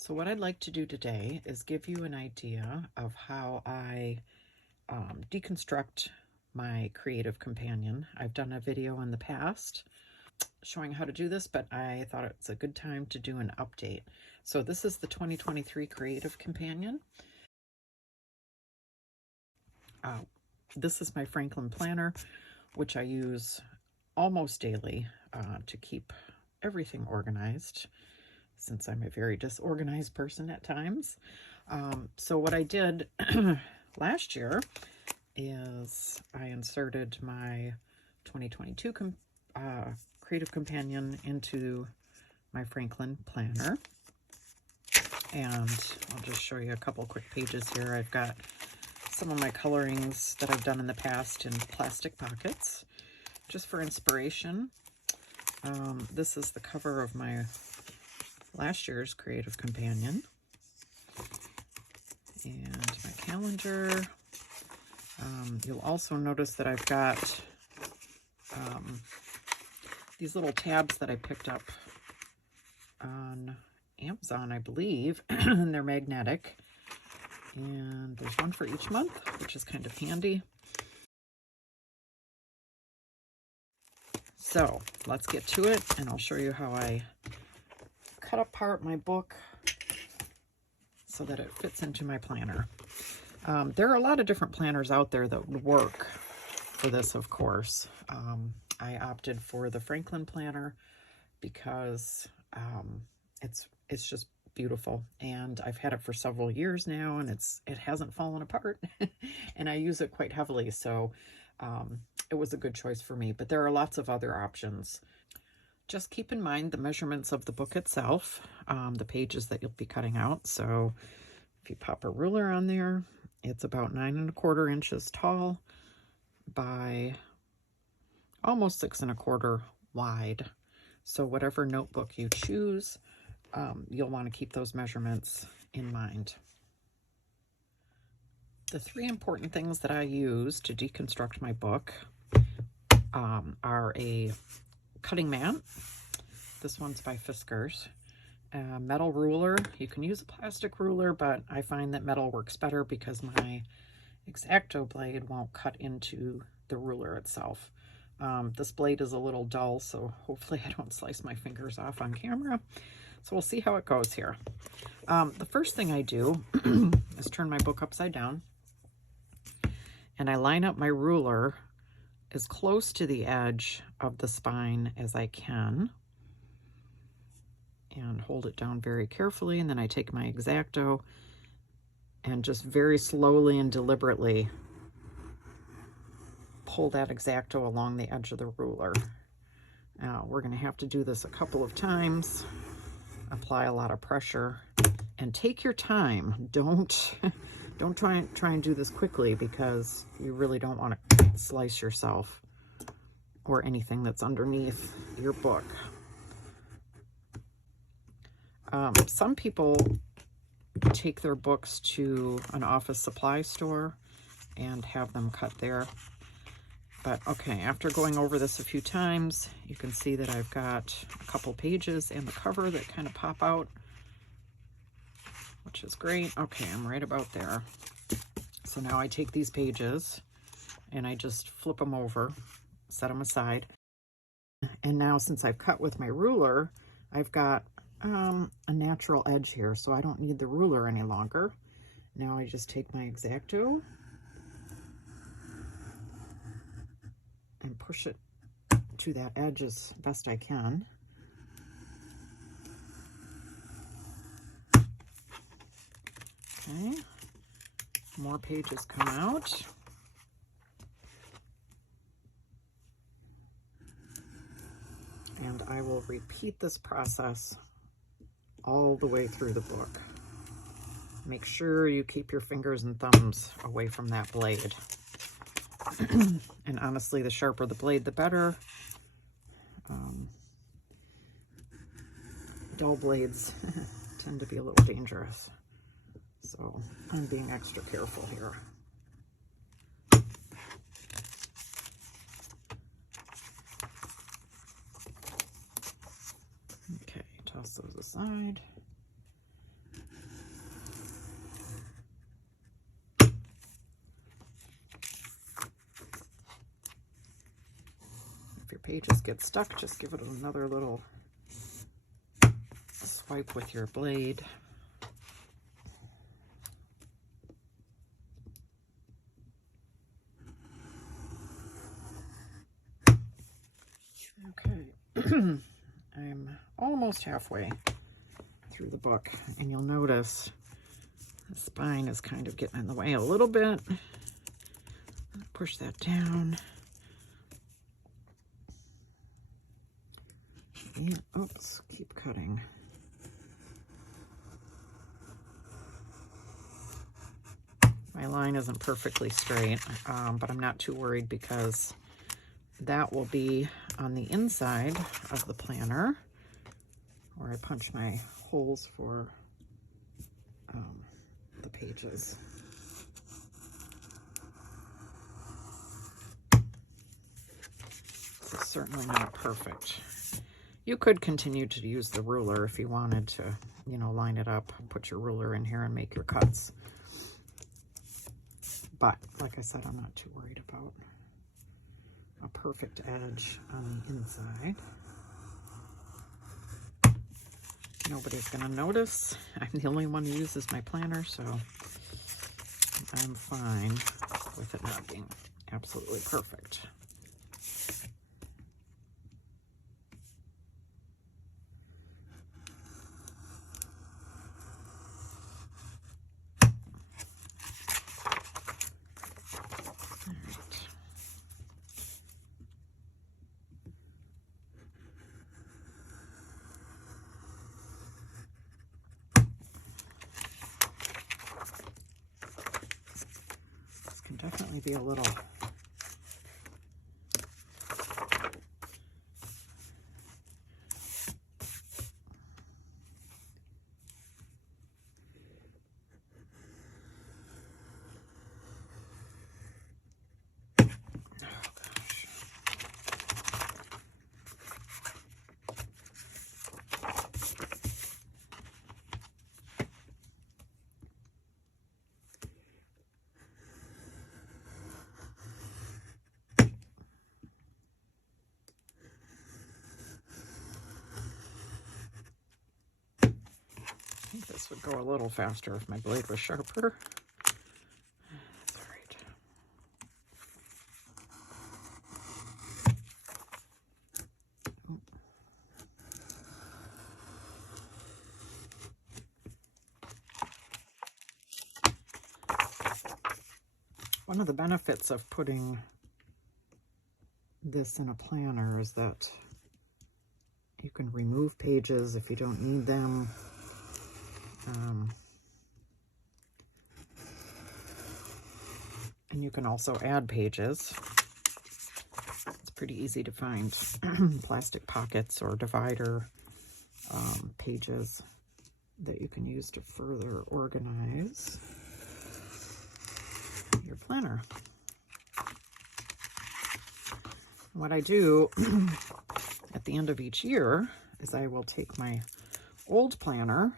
So what I'd like to do today is give you an idea of how I deconstruct my creative companion. I've done a video in the past showing how to do this, but I thought it's a good time to do an update. So this is the 2023 Creative Companion. This is my Franklin planner, which I use almost daily to keep everything organized, since I'm a very disorganized person at times. So what I did last year is I inserted my 2022 Creative Companion into my Franklin planner. And I'll just show you a couple quick pages here. I've got some of my colorings that I've done in the past in plastic pockets, just for inspiration. This is the cover of my last year's Creative Companion. And my calendar. You'll also notice that I've got these little tabs that I picked up on Amazon, I believe, and they're magnetic. And there's one for each month, which is kind of handy. So let's get to it, and I'll show you how I cut apart my book so that it fits into my planner. There are a lot of different planners out there that would work for this, of course. I opted for the Franklin planner because it's just beautiful, and I've had it for several years now, and it hasn't fallen apart and I use it quite heavily, so it was a good choice for me. But there are lots of other options. Just keep in mind the measurements of the book itself, the pages that you'll be cutting out. So if you pop a ruler on there, it's about 9¼ inches tall by almost 6¼ wide. So whatever notebook you choose, you'll want to keep those measurements in mind. The three important things that I use to deconstruct my book are a cutting mat. This one's by Fiskars. A metal ruler. You can use a plastic ruler, but I find that metal works better because my X-Acto blade won't cut into the ruler itself. This blade is a little dull, so hopefully I don't slice my fingers off on camera. So we'll see how it goes here. The first thing I do is turn my book upside down, and I line up my ruler as close to the edge of the spine as I can, and hold it down very carefully. And then I take my X-Acto and just very slowly and deliberately pull that X-Acto along the edge of the ruler. Now we're going to have to do this a couple of times. Apply a lot of pressure and take your time. Don't try and do this quickly, because you really don't want to slice yourself or anything that's underneath your book. Some people take their books to an office supply store and have them cut there. But okay, after going over this a few times, you can see that I've got a couple pages and the cover that kind of pop out, which is great. Okay, I'm right about there. So now I take these pages and I just flip them over, set them aside. And now, since I've cut with my ruler, I've got a natural edge here, so I don't need the ruler any longer. Now I just take my X-Acto and push it to that edge as best I can. Okay, more pages come out. And I will repeat this process all the way through the book. Make sure you keep your fingers and thumbs away from that blade. And honestly, the sharper the blade, the better. Dull blades tend to be a little dangerous, so I'm being extra careful here. Okay, toss those aside. pages get stuck, just give it another little swipe with your blade. Okay, I'm almost halfway through the book, and you'll notice the spine is kind of getting in the way a little bit. Push that down. And, oops, keep cutting. My line isn't perfectly straight, but I'm not too worried because that will be on the inside of the planner where I punch my holes for the pages. It's certainly not perfect. You could continue to use the ruler if you wanted to, you know, line it up, put your ruler in here and make your cuts. But like I said, I'm not too worried about a perfect edge on the inside. Nobody's gonna notice. I'm the only one who uses my planner, so I'm fine with it not being absolutely perfect. Definitely be a little I think this would go a little faster if my blade was sharper. That's all right. One of the benefits of putting this in a planner is that you can remove pages if you don't need them. And you can also add pages. It's pretty easy to find plastic pockets or divider pages that you can use to further organize your planner. What I do at the end of each year is I will take my old planner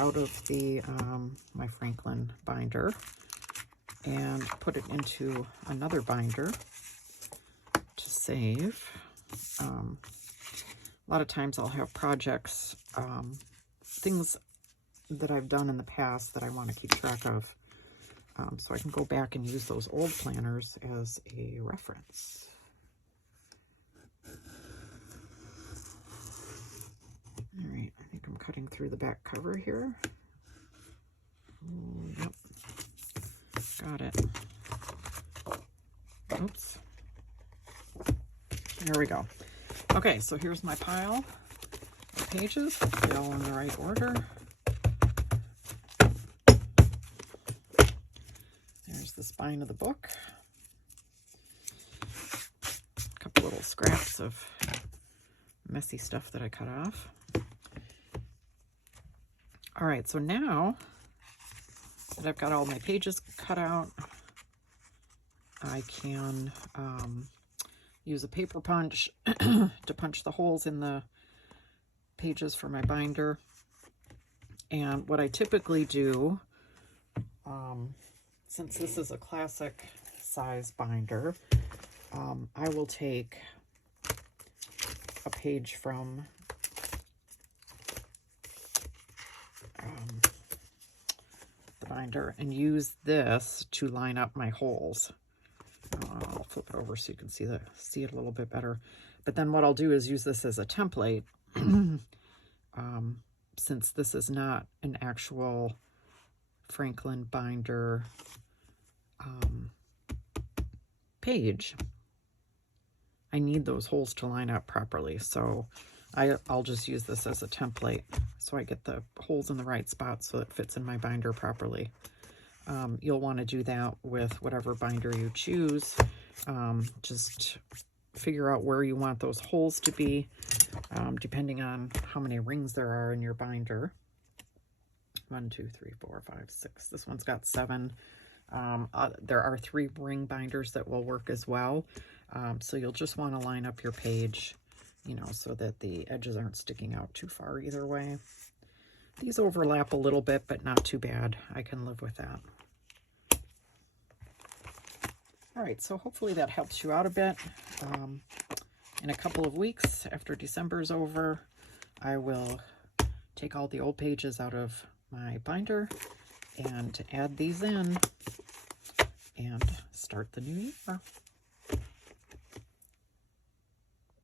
out of the my Franklin binder and put it into another binder to save. A lot of times I'll have projects, things that I've done in the past that I want to keep track of, so I can go back and use those old planners as a reference. All right, I think I'm cutting through the back cover here. Yep, got it. Oops. There we go. Okay, so here's my pile of pages. They're all in the right order. There's the spine of the book. A couple little scraps of messy stuff that I cut off. All right, so now that I've got all my pages cut out, I can use a paper punch to punch the holes in the pages for my binder. And what I typically do, since this is a classic size binder. I will take a page from the binder and use this to line up my holes. I'll flip it over so you can see it a little bit better. But then what I'll do is use this as a template. Since this is not an actual Franklin binder page, I need those holes to line up properly. So I'll just use this as a template so I get the holes in the right spot so it fits in my binder properly. You'll want to do that with whatever binder you choose. Just figure out where you want those holes to be, depending on how many rings there are in your binder. 1, 2, 3, 4, 5, 6. This one's got 7. There are 3 ring binders that will work as well. So you'll just want to line up your page, you know, so that the edges aren't sticking out too far either way. These overlap a little bit, but not too bad. I can live with that. All right, so hopefully that helps you out a bit. In a couple of weeks, after December's over, I will take all the old pages out of my binder and add these in and start the new year.